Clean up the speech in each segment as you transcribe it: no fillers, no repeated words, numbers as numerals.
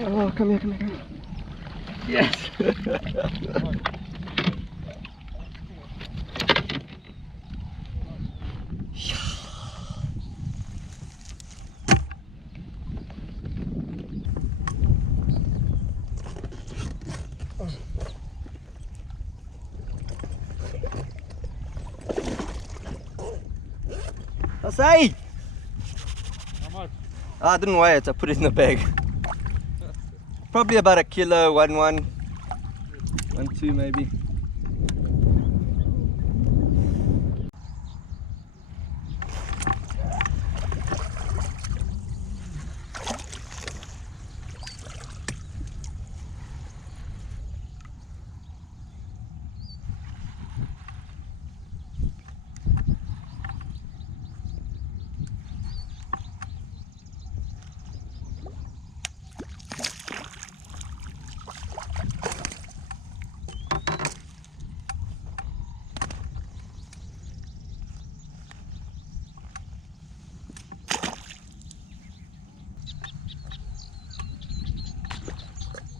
Oh, come here, come here, come here. Yes! Say! How much? I didn't weigh it, I put it in the bag. Probably about a kilo, 1 2 maybe.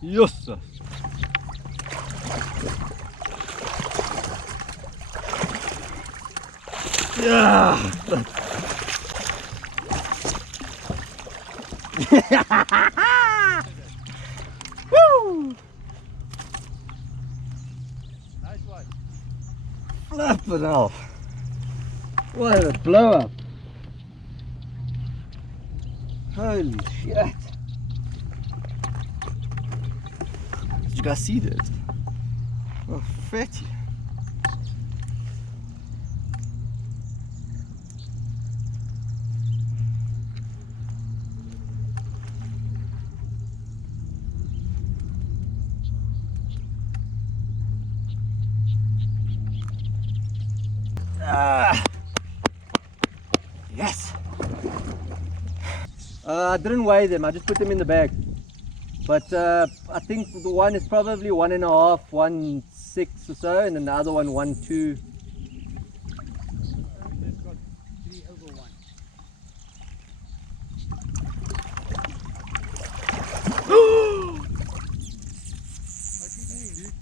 Yes! Yeah! Woo! Nice one. Flippin' hell! What a blow up! Holy shit! Did you guys see that? Oh, fatty! Ah! Yes! I didn't weigh them, I just put them in the bag. But I think the one is probably 1.5, 1.6 or so, and then the other one 1.2. It's got 3/1. What you doing, dude?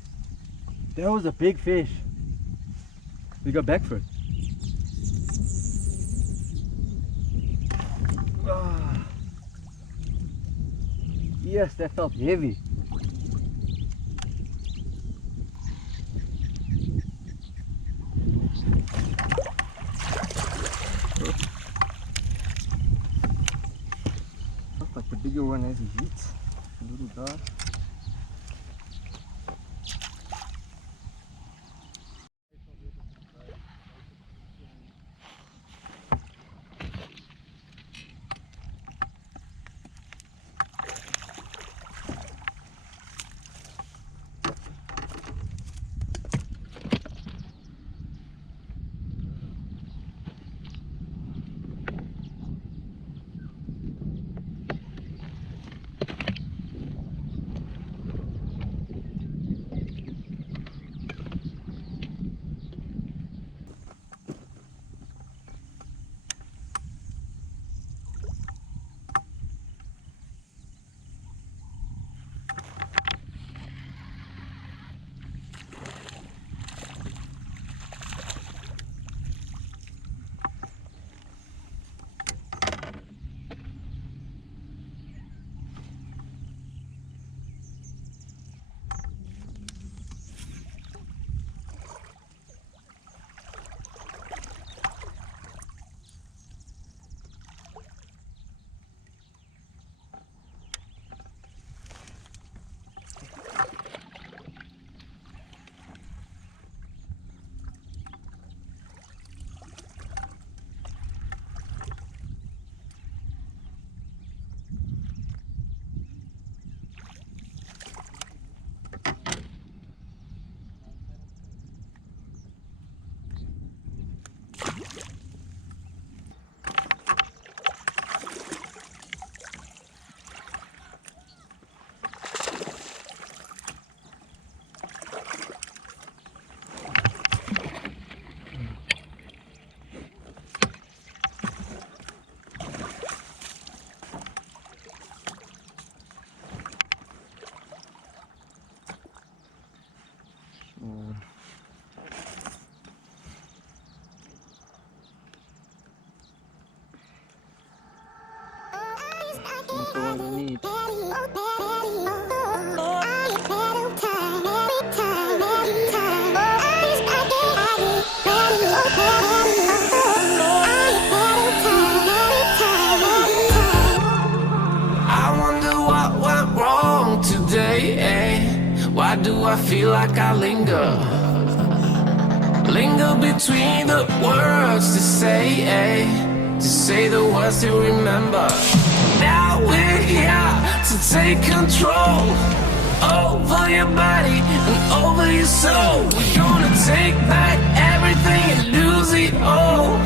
That was a big fish. We got back for it. Ah. Yes, that felt heavy. Looks like the bigger one has his heat. A little guy. the one I need. I wonder what went wrong today, eh? Why do I feel like I linger? Linger between the words to say, eh? To say the words to remember. Now we're here to take control over your body and over your soul. We're gonna take back everything and lose it all.